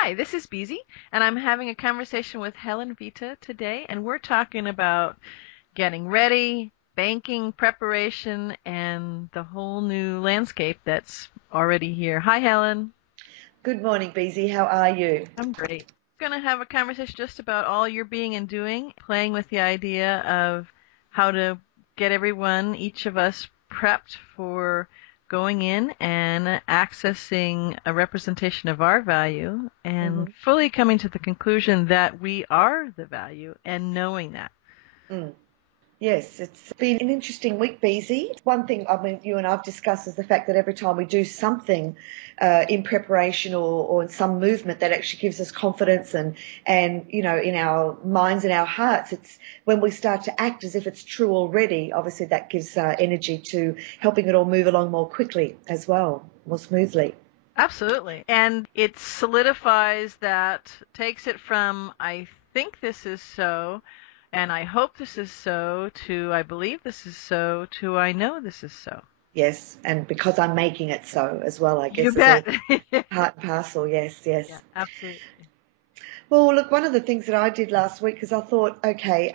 Hi, this is Beezy, and I'm having a conversation with Helen Vita today, and we're talking about getting ready, banking preparation, and the whole new landscape that's already here. Hi, Helen. Good morning, Beezy. How are you? I'm great. Going to have a conversation just about all your being and doing, playing with the idea of how to get everyone, each of us, prepped for going in and accessing a representation of our value and hmm fully coming to the conclusion that we are the value and knowing that. Mm. Yes, it's been an interesting week, Beezy. One thing I mean, you and I've discussed is the fact that every time we do something in preparation or in some movement that actually gives us confidence and in our minds and our hearts, it's when we start to act as if it's true already. Obviously, that gives energy to helping it all move along more quickly as well, more smoothly. Absolutely. And it solidifies that, takes it from I think this is so, and I hope this is so, to I believe this is so, to I know this is so. Yes, and because I'm making it so as well, I You guess is bet. all part and parcel. Yes, Yeah, yes. absolutely. Well, look, one of the things that I did last week is I thought, okay,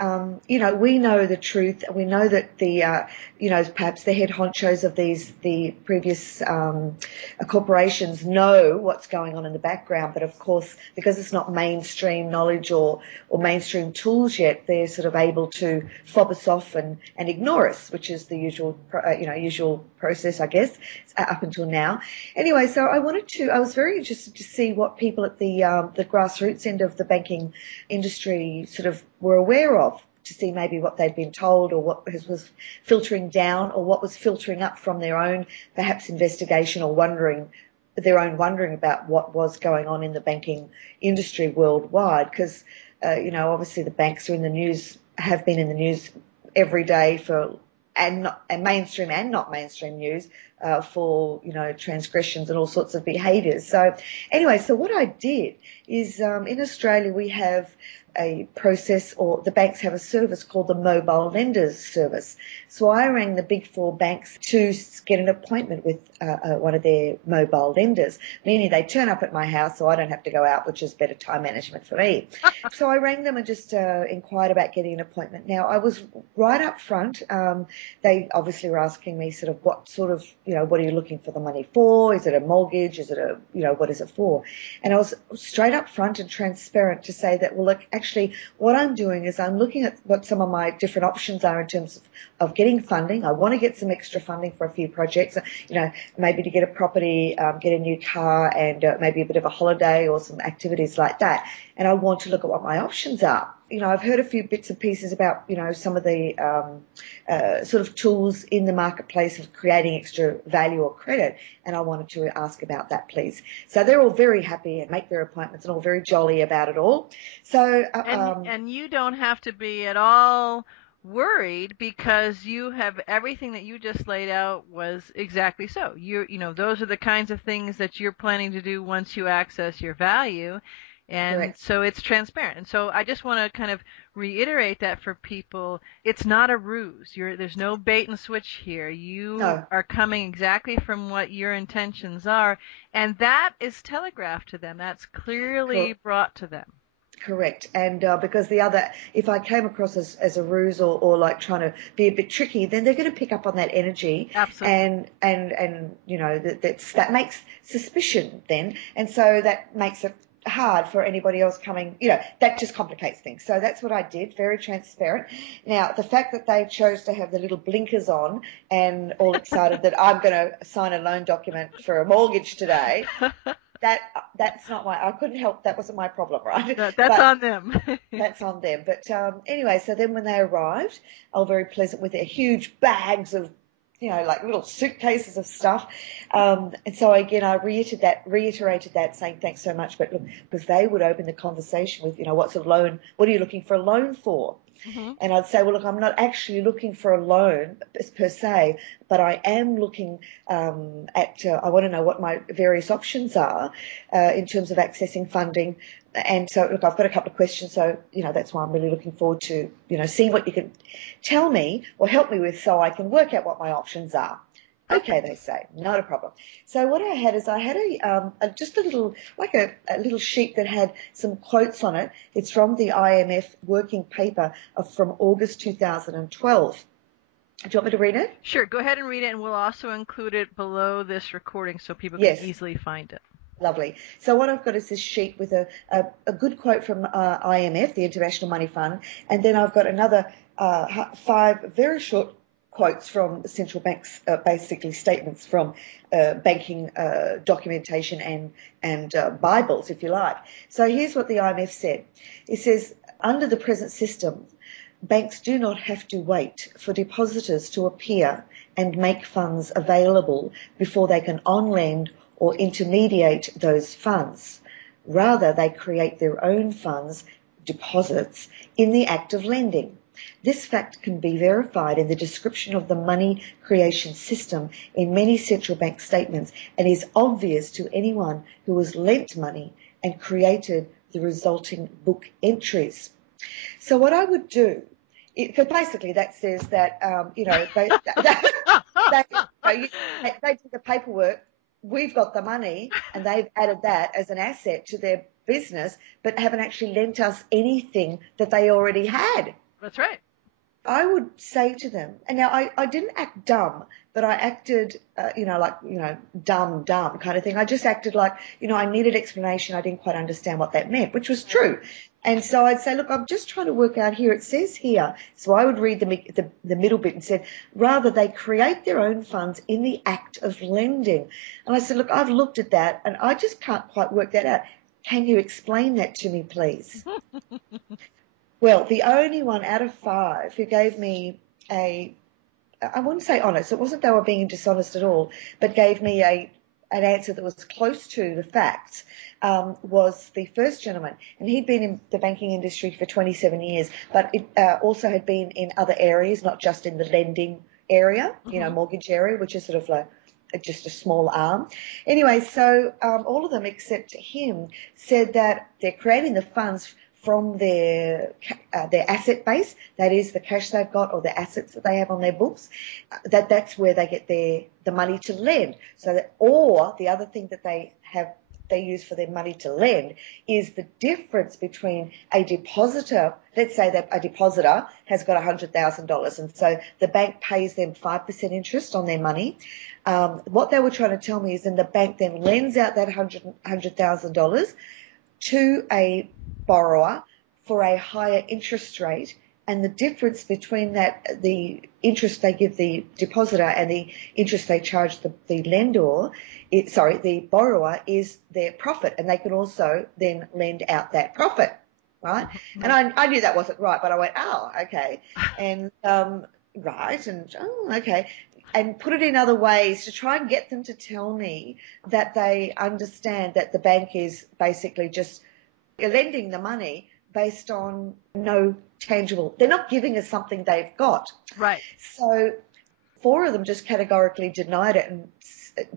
we know the truth. We know that perhaps the head honchos of the previous corporations know what's going on in the background. But of course, because it's not mainstream knowledge or mainstream tools yet, they're sort of able to fob us off and ignore us, which is the usual process, I guess, up until now. Anyway, so I was very interested to see what people at the grassroots end of the banking industry sort of were aware of, to see maybe what they'd been told or what was filtering down or what was filtering up from their own perhaps investigation or wondering about what was going on in the banking industry worldwide. Because, obviously the banks are in the news, have been in the news every day and mainstream and not mainstream news for transgressions and all sorts of behaviours. So anyway, so what I did is in Australia we have a process, or the banks have a service called the mobile lenders service. So I rang the big four banks to get an appointment with one of their mobile lenders, meaning they turn up at my house so I don't have to go out, which is better time management for me. So I rang them and just inquired about getting an appointment. Now I was right up front. They obviously were asking me sort of what are you looking for the money for? Is it a mortgage? Is it what is it for? And I was straight up front and transparent to say that, well, look, actually what I'm doing is I'm looking at what some of my different options are in terms of getting funding. I want to get some extra funding for a few projects, maybe to get a property, get a new car, and maybe a bit of a holiday or some activities like that. And I want to look at what my options are. I've heard a few bits and pieces about, some of the sort of tools in the marketplace of creating extra value or credit, and I wanted to ask about that, please. So they're all very happy and make their appointments and all very jolly about it all. So, And you don't have to be at all worried because you have everything that you just laid out was exactly so. Those are the kinds of things that you're planning to do once you access your value. And correct. so it's transparent. And so I just want to kind of reiterate that for people. It's not a ruse. There's no bait and switch here. You No, are coming exactly from what your intentions are. And that is telegraphed to them. That's clearly cor- brought to them. correct. And because if I came across as a ruse or like trying to be a bit tricky, then they're going to pick up on that energy, Absolutely. and that makes suspicion then, and so that makes it hard for anybody else coming. That just complicates things. So that's what I did, very transparent. Now, the fact that they chose to have the little blinkers on and all excited that I'm going to sign a loan document for a mortgage today, that that's not my I couldn't help, that wasn't my problem, right? That's But on them. that's on them. But anyway, so then when they arrived, I was very pleasant with their huge bags of, like little suitcases of stuff. And so again, I reiterated that, saying thanks so much. But look, because they would open the conversation with, what sort of loan, what are you looking for a loan for? hmm And I'd say, well, look, I'm not actually looking for a loan per se, but I am looking I want to know what my various options are in terms of accessing funding. And so, look, I've got a couple of questions. So, that's why I'm really looking forward to, seeing what you can tell me or help me with so I can work out what my options are. Okay, they say, not a problem. So what I had is I had just a little, like a little sheet that had some quotes on it. It's from the IMF working paper from August 2012. Do you want me to read it? Sure, go ahead and read it, and we'll also include it below this recording so people can Yes. easily find it. Lovely. So what I've got is this sheet with a good quote from IMF, the International Money Fund, and then I've got another 5 very short quotes from central banks, basically statements from banking documentation and Bibles, if you like. So here's what the IMF said. It says, under the present system, banks do not have to wait for depositors to appear and make funds available before they can on-lend or intermediate those funds. Rather, they create their own funds, deposits, in the act of lending. This fact can be verified in the description of the money creation system in many central bank statements and is obvious to anyone who has lent money and created the resulting book entries. So what I would do, because basically that says that, they do the paperwork, we've got the money, and they've added that as an asset to their business, but haven't actually lent us anything that they already had. That's right. I would say to them, and now I didn't act dumb, but I acted, dumb kind of thing. I just acted like, I needed explanation. I didn't quite understand what that meant, which was true. And so I'd say, look, I'm just trying to work out here. It says here. So I would read the middle bit and said, rather they create their own funds in the act of lending. And I said, look, I've looked at that and I just can't quite work that out. Can you explain that to me, please? Well, the only one out of 5 who gave me I wouldn't say honest, it wasn't they were being dishonest at all, but gave me an answer that was close to the facts, was the first gentleman. And he'd been in the banking industry for 27 years, but it also had been in other areas, not just in the lending area, mortgage area, which is sort of like just a small arm. Anyway, so all of them except him said that they're creating the funds from their asset base, that is the cash they've got or the assets that they have on their books, that's where they get the money to lend. So that, or the other thing that they use for their money to lend is the difference between a depositor. Let's say that a depositor has got $100,000, and so the bank pays them 5% interest on their money. What they were trying to tell me is then the bank then lends out that $100,000 to a borrower for a higher interest rate, and the difference between that, the interest they give the depositor and the interest they charge the borrower, is their profit, and they can also then lend out that profit, right? And I knew that wasn't right, but I went, oh, okay, and right, and oh, okay. And put it in other ways to try and get them to tell me that they understand that the bank is basically just lending the money based on no tangible. They're not giving us something they've got. Right. So 4 of them just categorically denied it and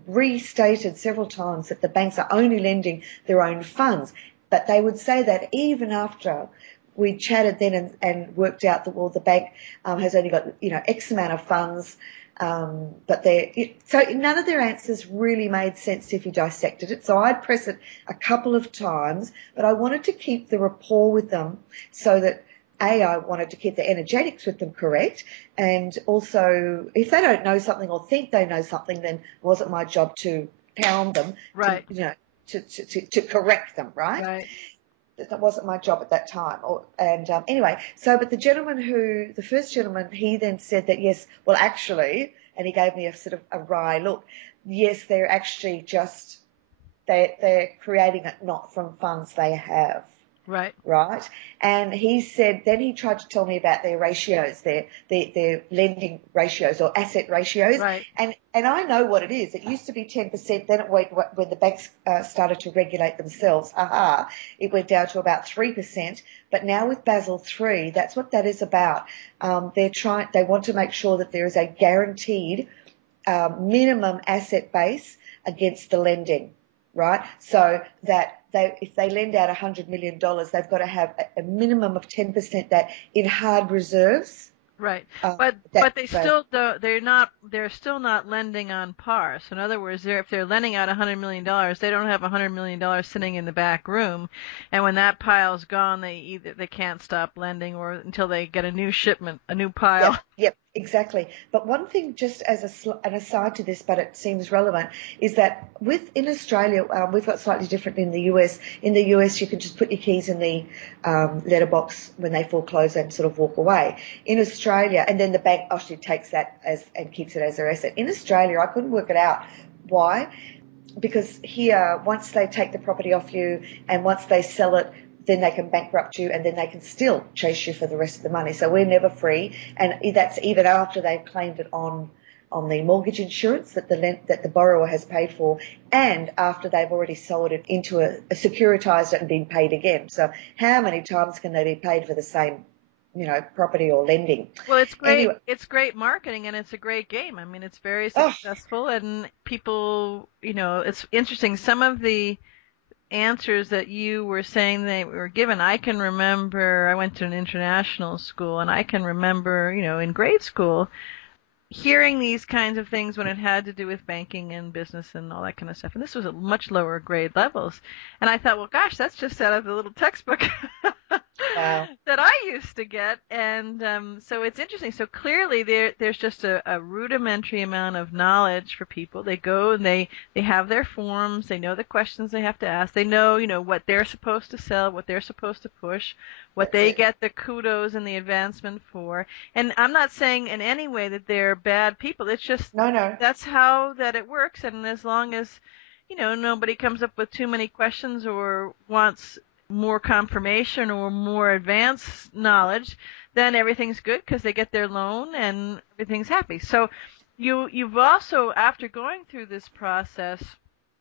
restated several times that the banks are only lending their own funds. But they would say that even after we chatted then and worked out that, well, the bank has only got, X amount of funds. But so none of their answers really made sense if you dissected it. So I'd press it a couple of times, but I wanted to keep the rapport with them so that I wanted to keep the energetics with them correct. And also, if they don't know something or think they know something, then it wasn't my job to pound them, right? To correct them, right? Right. That wasn't my job at that time. Anyway, but the first gentleman, he then said that, yes, well, actually, and he gave me a sort of a wry look. Yes, they're actually just, they're creating it not from funds they have. Right. Right. And he said, then he tried to tell me about their ratios, their lending ratios or asset ratios. Right. And I know what it is. It used to be 10%. Then it went, when the banks started to regulate themselves, it went down to about 3%. But now with Basel III, that's what that is about. They want to make sure that there is a guaranteed minimum asset base against the lending. Right. So that if they lend out $100 million, they've got to have a minimum of 10% that in hard reserves, Right. Uh, But that they so still don't, they're still not lending on par. So in other words, if they're lending out $100 million, they don't have $100 million sitting in the back room, and when that pile's gone, they can't stop lending or until they get a new shipment, a new pile. Yep, yep, exactly. But one thing, just as an aside to this, but it seems relevant, is that in Australia, we've got slightly different in the US. In the US, you can just put your keys in the letterbox when they foreclose and sort of walk away. In Australia, and then the bank actually takes that and keeps it as their asset. In Australia, I couldn't work it out. Why? Because here, once they take the property off you and once they sell it, then they can bankrupt you and then they can still chase you for the rest of the money. So we're never free, and that's even after they've claimed it on the mortgage insurance that the borrower has paid for, and after they've already sold it into a securitized it and been paid again. So how many times can they be paid for the same, property or lending? Well, it's great. Anyway, It's great marketing and it's a great game. I mean, it's very oh, successful and people, it's interesting. Some of the answers that you were saying they were given, I can remember I went to an international school and I can remember, in grade school hearing these kinds of things when it had to do with banking and business and all that kind of stuff. And this was at much lower grade levels. And I thought, well, gosh, that's just out of the little textbook wow. that I used to get. And so it's interesting. So clearly there's just a rudimentary amount of knowledge for people. They go and they have their forms. They know the questions they have to ask. They know, what they're supposed to sell, what they're supposed to push, what That's they it. get the kudos and the advancement for. And I'm not saying in any way that they're bad people. It's just No, no. that's how that it works. And as long as, nobody comes up with too many questions or wants more confirmation or more advanced knowledge, then everything's good because they get their loan and everything's happy. So you've also, after going through this process,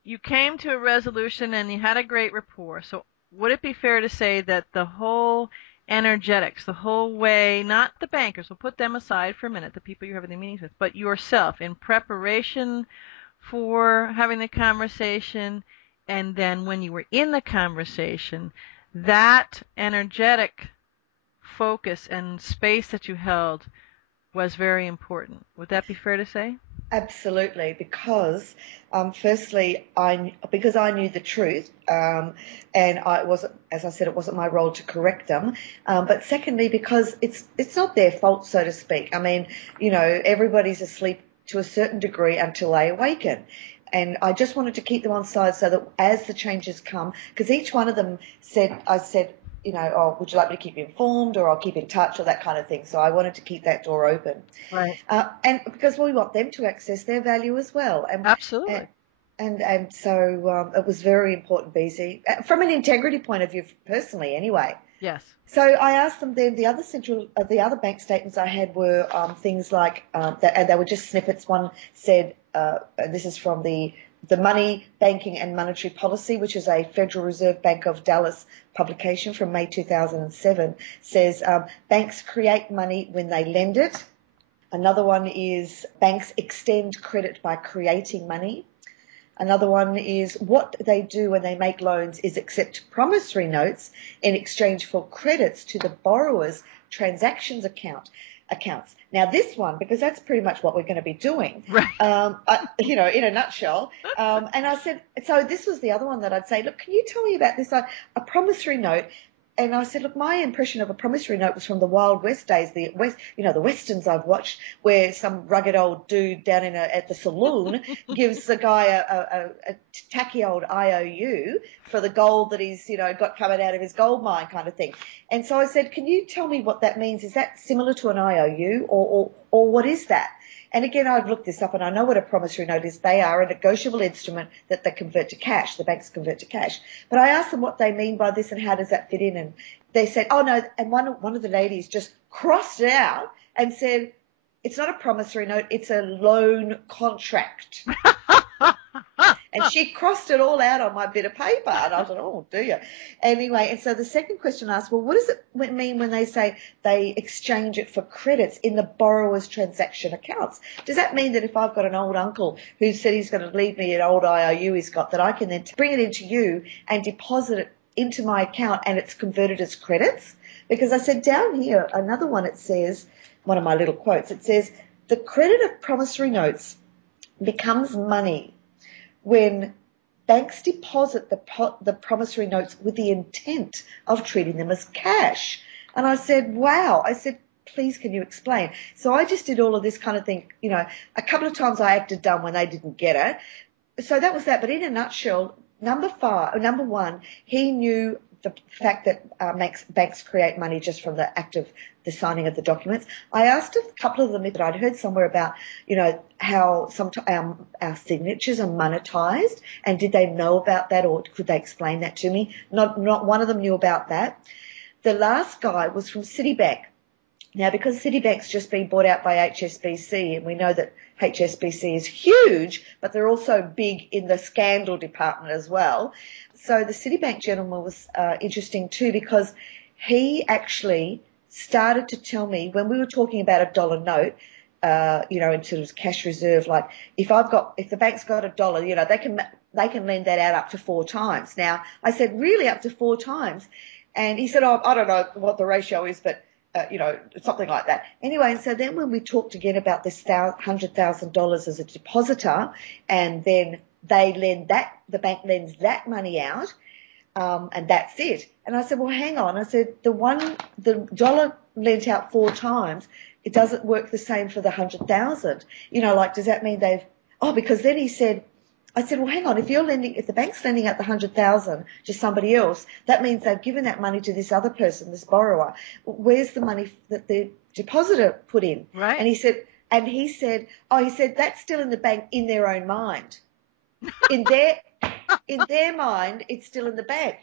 you came to a resolution and you had a great rapport. So would it be fair to say that the whole energetics, the whole way, not the bankers, we'll put them aside for a minute, the people you're having the meetings with, but yourself in preparation for having the conversation, and then when you were in the conversation, that energetic focus and space that you held was very important. Would that be fair to say? Absolutely, because firstly, because I knew the truth, and I wasn't, as I said, it wasn't my role to correct them. But secondly, because it's not their fault, so to speak. I mean, everybody's asleep to a certain degree until they awaken. And I just wanted to keep them on side so that as the changes come, because each one of them I said, oh, would you like me to keep you informed, or I'll keep in touch, or that kind of thing. So I wanted to keep that door open. Right. And because we want them to access their value as well. And, Absolutely. so it was very important, BZ, from an integrity point of view, personally anyway. Yes. So I asked them then, the other bank statements I had were things like that, and they were just snippets. One said, and this is from the Money, Banking and Monetary Policy, which is a Federal Reserve Bank of Dallas publication from May 2007, says banks create money when they lend it. Another one is banks extend credit by creating money. Another one is what they do when they make loans is accept promissory notes in exchange for credits to the borrower's transactions accounts. Now this one, because that's pretty much what we're going to be doing, Right. in a nutshell. And I said, so this was the other one that I'd say, look, can you tell me about this? A promissory note. And I said, look, my impression of a promissory note was from the Wild West days, the westerns I've watched, where some rugged old dude down at the saloon gives the guy a tacky old IOU for the gold that he's, got coming out of his gold mine kind of thing. And so I said, can you tell me what that means? Is that similar to an IOU or what is that? And again, I've looked this up and I know what a promissory note is. They are a negotiable instrument that they convert to cash. The banks convert to cash. But I asked them what they mean by this and how does that fit in. And they said, oh no. And one of the ladies just crossed it out and said, it's not a promissory note. It's a loan contract. And she crossed it all out on my bit of paper. And I was like, oh, do you? Anyway, and so the second question I asked, well, what does it mean when they say they exchange it for credits in the borrower's transaction accounts? Does that mean that if I've got an old uncle who said he's going to leave me an old IOU he's got, that I can then bring it into you and deposit it into my account and it's converted as credits? Because I said down here, another one, it says one of my little quotes. It says, the credit of promissory notes becomes money when banks deposit the promissory notes with the intent of treating them as cash. And I said, wow. I said, please, can you explain? So I just did all of this kind of thing. A couple of times I acted dumb when they didn't get it. So that was that. But in a nutshell, number one, he knew the fact that banks create money just from the act of the signing of the documents. I asked a couple of them that I'd heard somewhere about, how sometimes our signatures are monetized, and did they know about that, or could they explain that to me? Not one of them knew about that. The last guy was from Citibank. Now, because Citibank's just been bought out by HSBC, and we know that HSBC is huge, but they're also big in the scandal department as well. So the Citibank gentleman was interesting too, because he actually started to tell me when we were talking about a dollar note, in sort of cash reserve, like if the bank's got $1, they can lend that out up to 4 times. Now, I said, really, up to 4 times? And he said, oh, I don't know what the ratio is, but something like that. Anyway, and so then when we talked again about this $100,000 as a depositor, and then the bank lends that money out, and that's it. And I said, well, hang on. I said, the dollar lent out 4 times, it doesn't work the same for the 100,000. Does that mean because then he said, I said, well, hang on, if the bank's lending out the 100,000 to somebody else, that means they've given that money to this other person, this borrower. Where's the money that the depositor put in? Right. And he said, that's still in the bank in their own mind. In their mind, it's still in the bank.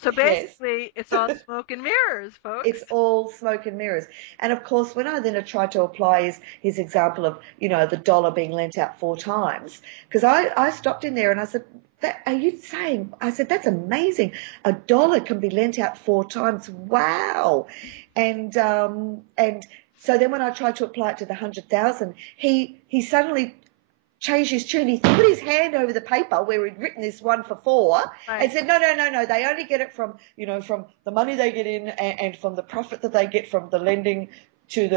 So basically, it's all smoke and mirrors, folks. It's all smoke and mirrors. And of course, when I then tried to apply his example of, the dollar being lent out 4 times, because I stopped in there and I said, are you saying? I said, that's amazing. A dollar can be lent out 4 times. Wow. And so then when I tried to apply it to the 100,000, he suddenly changed his tune. He put his hand over the paper where he'd written this one for 4, right, and said, no, they only get it from the money they get in and from the profit that they get from the lending to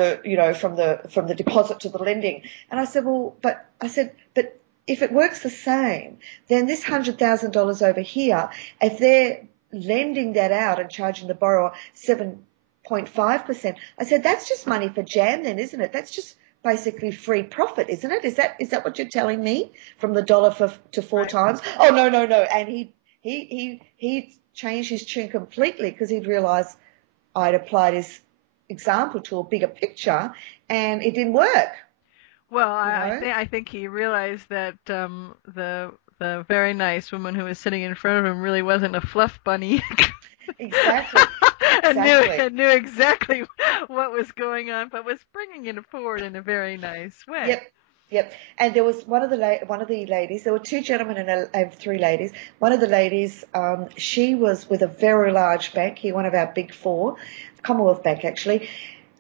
from the deposit to the lending. And I said, but if it works the same, then this $100,000 over here, if they're lending that out and charging the borrower 7.5%, I said, that's just money for jam then, isn't it? That's just basically free profit, isn't it? Is that what you're telling me? From the dollar to 4 times? Oh, no. And he changed his tune completely because he'd realised I'd applied his example to a bigger picture, and it didn't work. Well, I think he realized that the very nice woman who was sitting in front of him really wasn't a fluff bunny. Exactly. and knew exactly what was going on, but was bringing it forward in a very nice way. Yep. And there was one of the ladies. There were 2 gentlemen and 3 ladies. One of the ladies, she was with a very large bank here, one of our big 4, Commonwealth Bank actually.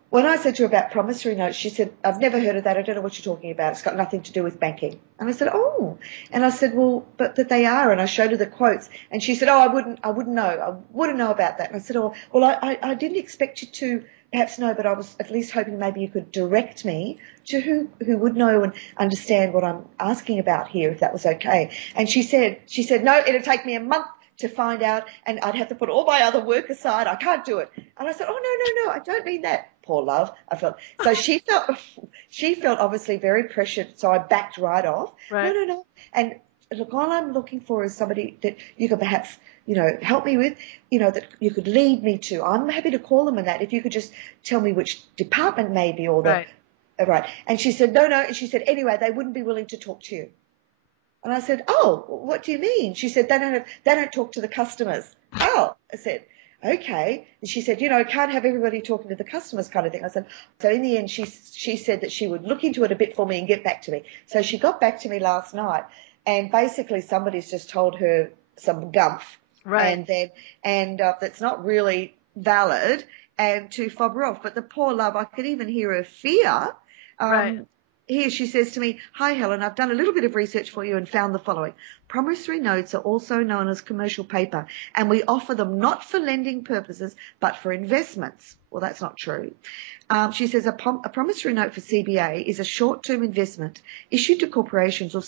When I said to her about promissory notes, she said, I've never heard of that. I don't know what you're talking about. It's got nothing to do with banking. And I said, oh. And I said, well, but that they are. And I showed her the quotes. And she said, oh, I wouldn't know. I wouldn't know about that. And I said, oh, well, I didn't expect you to perhaps know, but I was at least hoping maybe you could direct me to who would know and understand what I'm asking about here, if that was okay. And she said, no, it'll take me a month to find out, and I'd have to put all my other work aside. I can't do it. And I said, oh, no, I don't mean that. Poor love. I felt so she felt obviously very pressured. So I backed right off. Right. No. And look, all I'm looking for is somebody that you could perhaps, help me with, that you could lead me to. I'm happy to call them in that. If you could just tell me which department maybe, or the right. And she said, no. And she said, anyway, they wouldn't be willing to talk to you. And I said, oh, what do you mean? She said, they don't talk to the customers. Oh, I said, okay. And she said, can't have everybody talking to the customers kind of thing. I said, so in the end, she said that she would look into it a bit for me and get back to me. So she got back to me last night, and basically somebody's just told her some gumph. Right. And that's not really valid, and to fob her off. But the poor love, I could even hear her fear. Right. here she says to me, "Hi Helen, I've done a little bit of research for you and found the following. Promissory notes are also known as commercial paper, and we offer them not for lending purposes, but for investments." Well, that's not true. She says a promissory note for CBA is a short-term investment issued to corporations or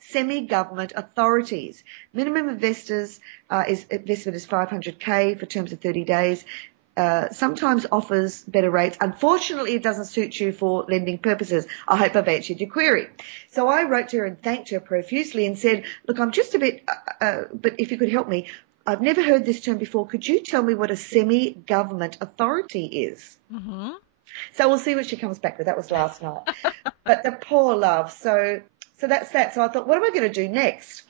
semi-government authorities. Minimum investment is 500K for terms of 30 days. Sometimes offers better rates. Unfortunately, it doesn't suit you for lending purposes. I hope I've answered your query. So I wrote to her and thanked her profusely and said, "Look, I'm just a bit, but if you could help me, I've never heard this term before. Could you tell me what a semi-government authority is?" Mm-hmm. So we'll see what she comes back with. That was last night. But the poor love. So that's that. So I thought, what am I going to do next?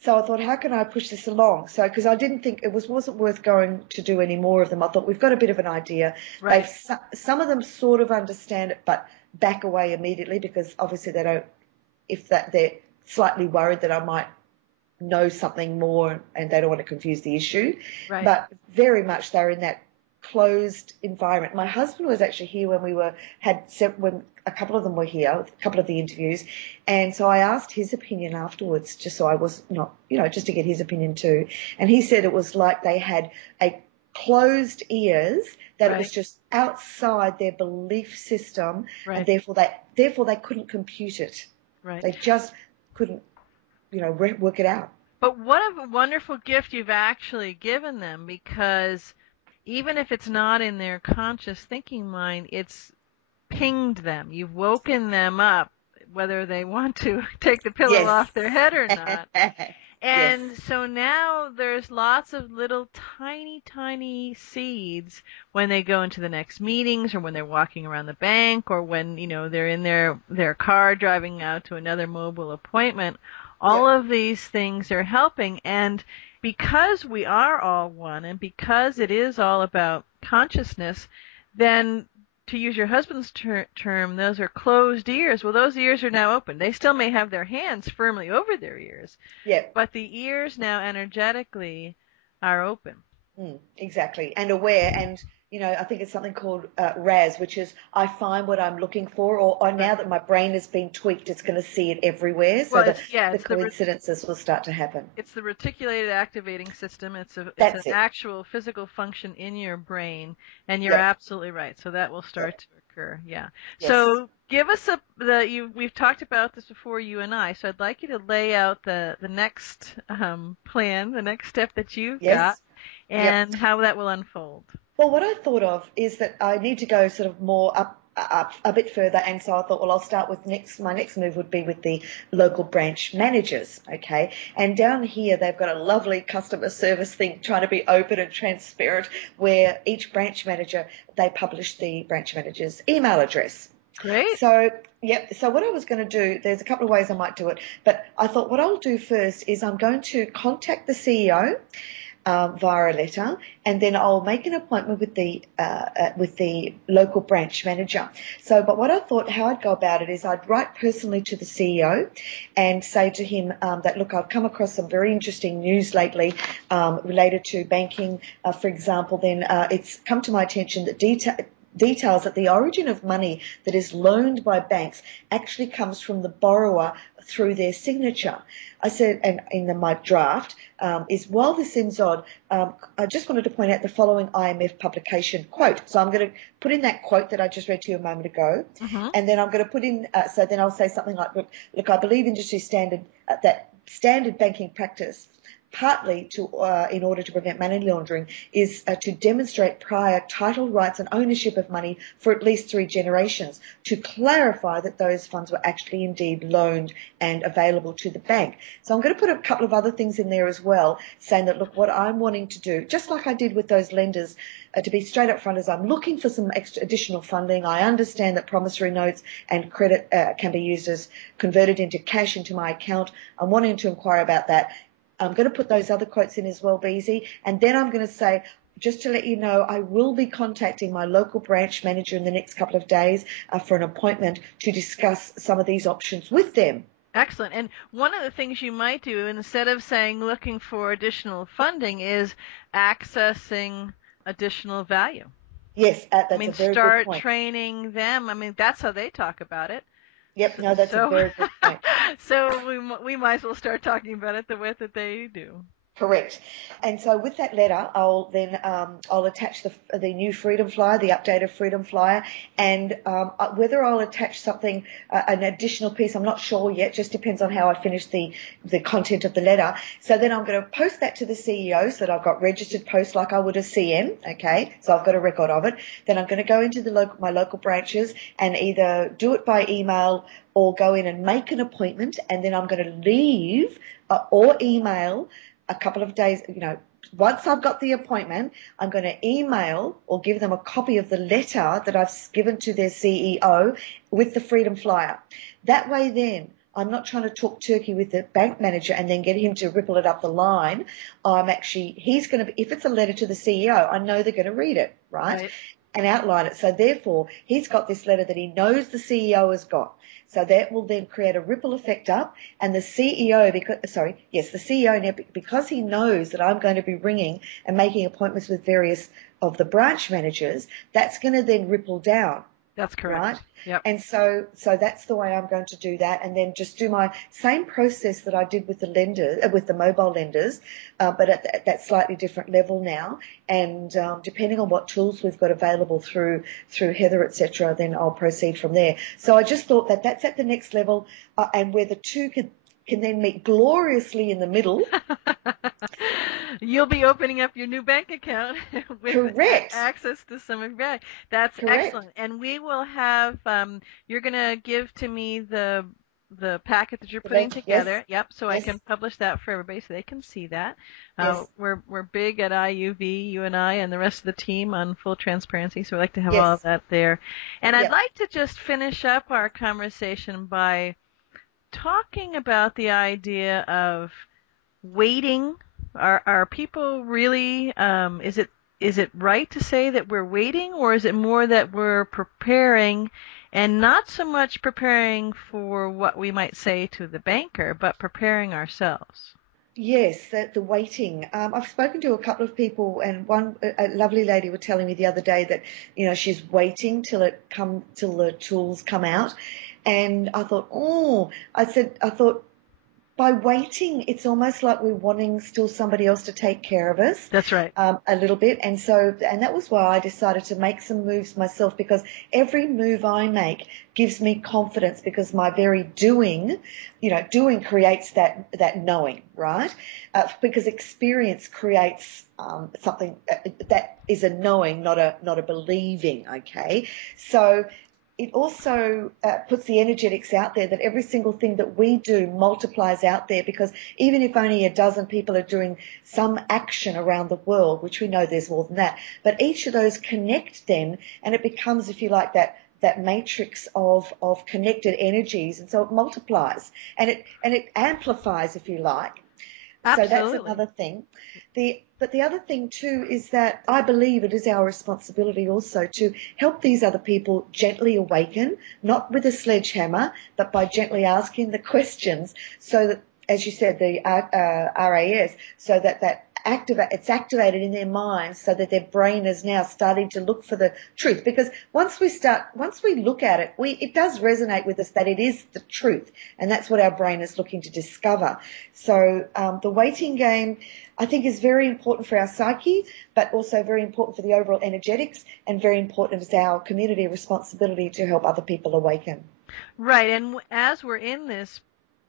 So I thought, how can I push this along? So, because I didn't think it wasn't worth going to do any more of them. I thought we've got a bit of an idea. Right. Some of them sort of understand it, but back away immediately because obviously they don't. They're slightly worried that I might know something more and they don't want to confuse the issue. Right. But very much they're in that closed environment. My husband was actually here when when a couple of them were here, a couple of the interviews, and so I asked his opinion afterwards, just so I was not, just to get his opinion too. And he said it was like they had a closed ears, that it was just outside their belief system, and therefore they couldn't compute it. Right. They just couldn't, work it out. But what a wonderful gift you've actually given them, because even if it's not in their conscious thinking mind, it's pinged them. You've woken them up, whether they want to take the pillow off their head or not. And so now there's lots of little tiny, tiny seeds when they go into the next meetings or when they're walking around the bank or when, they're in their car driving out to another mobile appointment. All of these things are helping. And because we are all one and because it is all about consciousness, then to use your husband's term, those are closed ears. Well, those ears are now open. They still may have their hands firmly over their ears. Yeah. But the ears now energetically are open. Exactly. And aware. And, I think it's something called RAS, which is I find what I'm looking for, or now that my brain has been tweaked, it's going to see it everywhere. So the coincidences will start to happen. It's the reticulated activating system. It's an actual physical function in your brain, and you're absolutely right. So that will start to occur. Yeah. Yes. So give us we've talked about this before, you and I. So I'd like you to lay out the next plan, the next step that you've got, and how that will unfold. Well, what I thought of is that I need to go sort of more up a bit further, and so I thought, well, I'll start with my next move would be with the local branch managers, okay? And down here, they've got a lovely customer service thing, trying to be open and transparent, where each branch manager, they publish the branch manager's email address. Great. So what I was going to do, there's a couple of ways I might do it, but I thought what I'll do first is I'm going to contact the CEO via a letter, and then I'll make an appointment with the local branch manager. So, but what I thought, how I'd go about it is I'd write personally to the CEO and say to him that, look, I've come across some very interesting news lately related to banking, for example. Then it's come to my attention that details that the origin of money that is loaned by banks actually comes from the borrower through their signature. I said, and in my draft, is while this seems odd, I just wanted to point out the following IMF publication quote. So I'm going to put in that quote that I just read to you a moment ago, and then I'm going to put in, so then I'll say something like, look, I believe industry standard, that standard banking practice, partly in order to prevent money laundering, is to demonstrate prior title rights and ownership of money for at least 3 generations, to clarify that those funds were actually indeed loaned and available to the bank. So I'm going to put a couple of other things in there as well, saying that, look, what I'm wanting to do, just like I did with those lenders, to be straight up front, is I'm looking for some extra additional funding. I understand that promissory notes and credit can be used as converted into cash into my account. I'm wanting to inquire about that. I'm going to put those other quotes in as well, Beezy, and then I'm going to say, just to let you know, I will be contacting my local branch manager in the next couple of days for an appointment to discuss some of these options with them. Excellent. And one of the things you might do, instead of saying looking for additional funding, is accessing additional value. Yes, I that's a mean, very good start point. training them. I mean, that's how they talk about it. Yep, no, that's a So, very good point. so we might as well start talking about it the way that they do. Correct. And so with that letter, I'll attach the new Freedom Flyer, the updated Freedom Flyer, and whether I'll attach something, an additional piece, I'm not sure yet. Just depends on how I finish the content of the letter. So then I'm going to post that to the CEO so that I've got registered posts like I would a CM. Okay, so I've got a record of it. Then I'm going to go into my local branches and either do it by email or go in and make an appointment, and then I'm going to leave or email a couple of days, once I've got the appointment, I'm going to email or give them a copy of the letter that I've given to their CEO with the Freedom Flyer. That way then, I'm not trying to talk turkey with the bank manager and then get him to ripple it up the line. He's going to, if it's a letter to the CEO, I know they're going to read it, right? And outline it. So therefore, he's got this letter that he knows the CEO has got. So that will then create a ripple effect up, and the CEO, now, because he knows that I'm going to be ringing and making appointments with various of the branch managers, that's going to then ripple down. That's correct. Right? Yep. And so that's the way I'm going to do that, and then just do my same process that I did with the lenders, with the mobile lenders, but at that slightly different level now. And depending on what tools we've got available through Heather, etc., then I'll proceed from there. So I just thought that that's at the next level, and where the two can then meet gloriously in the middle. You'll be opening up your new bank account with Correct. access to some of your. That's Correct. excellent. And we will have. You're going to give to me the packet that you're putting together. Yes. Yep. So Yes. I can publish that for everybody so they can see that. Yes. We're big at IUV, you and I, and the rest of the team on full transparency. So we like to have Yes. all of that there. And Yep. I'd like to just finish up our conversation by talking about the idea of waiting. Are people really, is it right to say that we're waiting, or is it more that we're preparing, and not so much preparing for what we might say to the banker, but preparing ourselves? Yes, the waiting. I've spoken to a couple of people, and a lovely lady was telling me the other day that she's waiting till the tools come out, and I thought, I thought, by waiting, it's almost like we're wanting still somebody else to take care of us. That's right. A little bit. And that was why I decided to make some moves myself, because every move I make gives me confidence, because my very doing creates that knowing, right? Because experience creates something that is a knowing, not a believing. Okay. So it also puts the energetics out there that every single thing that we do multiplies out there, because even if only a dozen people are doing some action around the world, which we know there's more than that, but each of those connect then, and it becomes, if you like, that matrix of connected energies, and so it multiplies and it amplifies, if you like. Absolutely. So that's another thing. But the other thing too is that I believe it is our responsibility also to help these other people gently awaken, not with a sledgehammer, but by gently asking the questions, so that, as you said, the RAS, so that it's activated in their minds, so that their brain is now starting to look for the truth. Because once we look at it, it does resonate with us that it is the truth, and that's what our brain is looking to discover. So the waiting game, I think, is very important for our psyche, but also very important for the overall energetics, and very important as our community responsibility to help other people awaken. Right, and as we're in this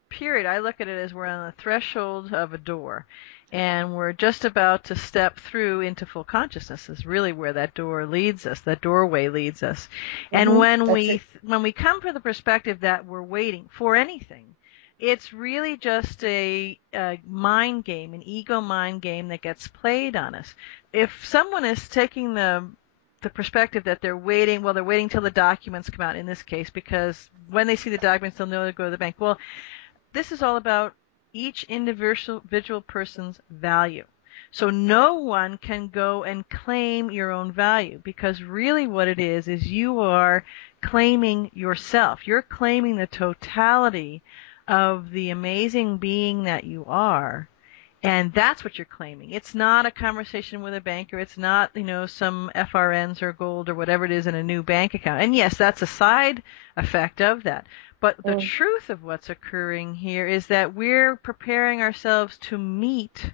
period, I look at it as we're on the threshold of a door, and we're just about to step through into full consciousness. Is really where that door leads us, that doorway leads us. And when we come from the perspective that we're waiting for anything, it's really just a mind game, an ego mind game that gets played on us. If someone is taking the perspective that they're waiting till the documents come out, in this case, because when they see the documents, they'll know to go to the bank. Well, this is all about each individual person's value. So no one can go and claim your own value, because really what it is you are claiming yourself. You're claiming the totality of the amazing being that you are. And that's what you're claiming. It's not a conversation with a banker. It's not, some FRNs or gold or whatever it is in a new bank account. And yes, that's a side effect of that. But the truth of what's occurring here is that we're preparing ourselves to meet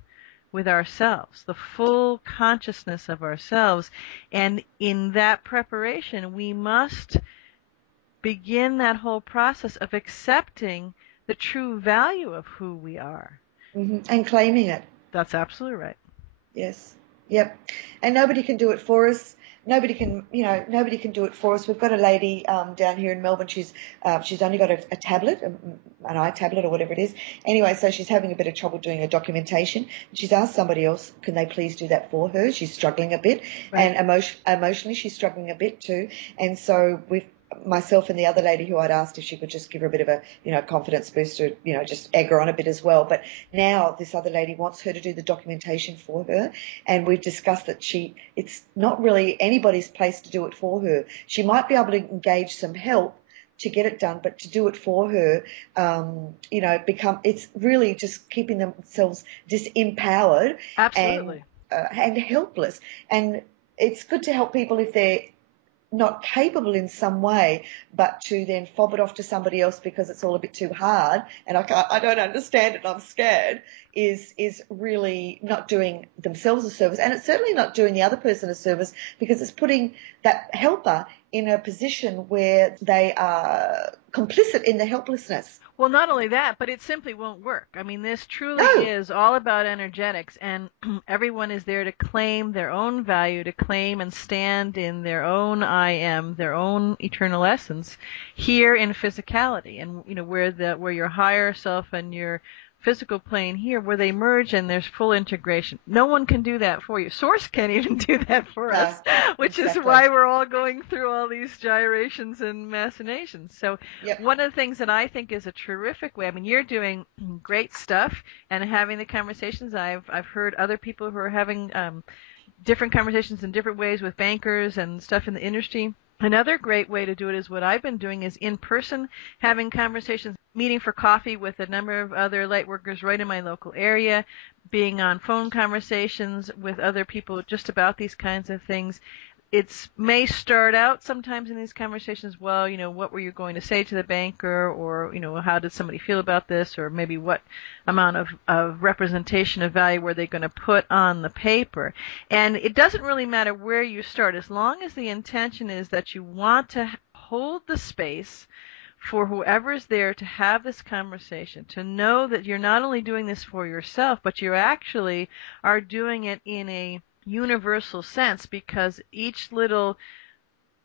with ourselves, the full consciousness of ourselves. And in that preparation, we must begin that whole process of accepting the true value of who we are. And claiming it. That's absolutely right. Yes. Yep. And nobody can do it for us. Nobody can do it for us. We've got a lady down here in Melbourne. She's only got a tablet, an iTablet or whatever it is. Anyway, so she's having a bit of trouble doing her documentation. She's asked somebody else, can they please do that for her? She's struggling a bit, right. And emotionally she's struggling a bit too. And so myself and the other lady who I'd asked if she could just give her a bit of a, confidence booster, just egg her on a bit as well. But now this other lady wants her to do the documentation for her. And we've discussed that it's not really anybody's place to do it for her. She might be able to engage some help to get it done, but to do it for her, it's really just keeping themselves disempowered. Absolutely. And helpless. And it's good to help people if they're not capable in some way, but to then fob it off to somebody else because it's all a bit too hard and I don't understand it and I'm scared is really not doing themselves a service, and it's certainly not doing the other person a service, because it's putting that helper in a position where they are complicit in the helplessness. Well, not only that, but it simply won't work. I mean, this truly is all about energetics, and everyone is there to claim their own value, to claim and stand in their own I am, their own eternal essence here in physicality, and where your higher self and your physical plane here, where they merge and there's full integration. No one can do that for you. Source can't even do that for us, which is why we're all going through all these gyrations and machinations. So one of the things that I think is a terrific way, I mean, you're doing great stuff and having the conversations. I've heard other people who are having different conversations in different ways with bankers and stuff in the industry. Another great way to do it is what I've been doing is in person, having conversations, meeting for coffee with a number of other light workers right in my local area, being on phone conversations with other people just about these kinds of things. It may start out sometimes in these conversations, well, what were you going to say to the banker, or, how did somebody feel about this, or maybe what amount of representation of value were they going to put on the paper. And it doesn't really matter where you start, as long as the intention is that you want to hold the space for whoever's there to have this conversation, to know that you're not only doing this for yourself, but you actually are doing it in a universal sense, because each little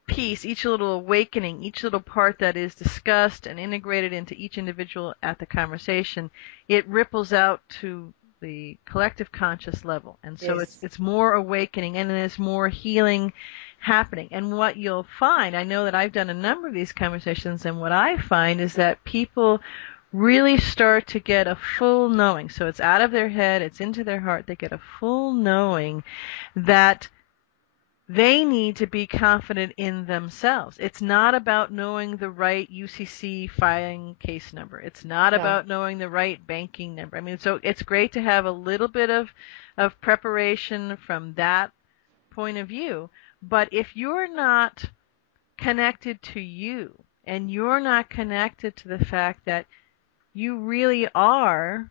piece, each little awakening, each little part that is discussed and integrated into each individual at the conversation, it ripples out to the collective conscious level. And so it's more awakening, and there's more healing happening. And what you'll find, I know that I've done a number of these conversations, and what I find is that people really start to get a full knowing. So it's out of their head, it's into their heart. They get a full knowing that they need to be confident in themselves. It's not about knowing the right UCC filing case number. It's not about knowing the right banking number. I mean, so it's great to have a little bit of preparation from that point of view. But if you're not connected to you, and you're not connected to the fact that you really are,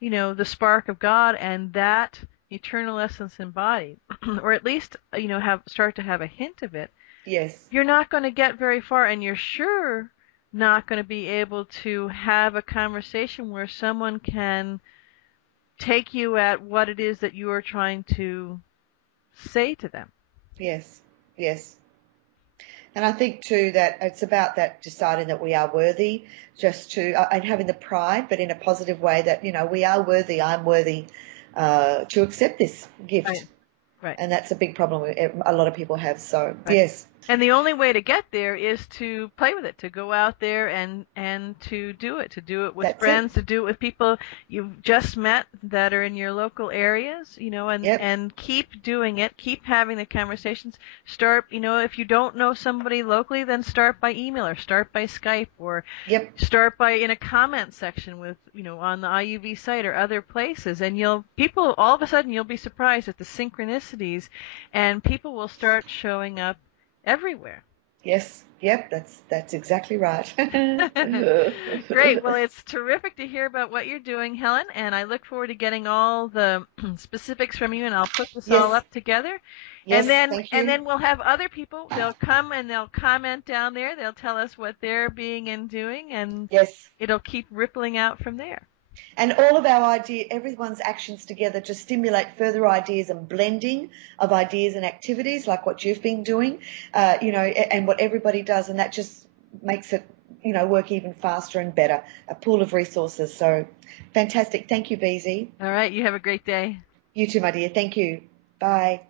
the spark of God and that eternal essence embodied, or at least, start to have a hint of it, you're not going to get very far, and you're sure not going to be able to have a conversation where someone can take you at what it is that you are trying to say to them. Yes. And I think too that it's about that deciding that we are worthy, and having the pride, but in a positive way, that we are worthy. I'm worthy to accept this gift. Right. And that's a big problem a lot of people have. So yes. And the only way to get there is to play with it, to go out there and to do it with That's it. friends, to do it with people you've just met that are in your local areas, Yep. and keep doing it, keep having the conversations. Start, if you don't know somebody locally, then start by email or start by Skype or Yep. start by in a comment section with, on the IUV site or other places, and people all of a sudden you'll be surprised at the synchronicities, and people will start showing up everywhere. Yes. Yep. That's exactly right. Great. Well, it's terrific to hear about what you're doing, Helen, and I look forward to getting all the specifics from you, and I'll put this all Yes. up together. And Yes. then Thank and you. then we'll have other people. They'll come and they'll comment down there. They'll tell us what they're being and doing, and Yes. it'll keep rippling out from there. And all of our everyone's actions together to stimulate further ideas and blending of ideas and activities like what you've been doing, and what everybody does. And that just makes it, work even faster and better. A pool of resources. So fantastic. Thank you, BZ. All right. You have a great day. You too, my dear. Thank you. Bye.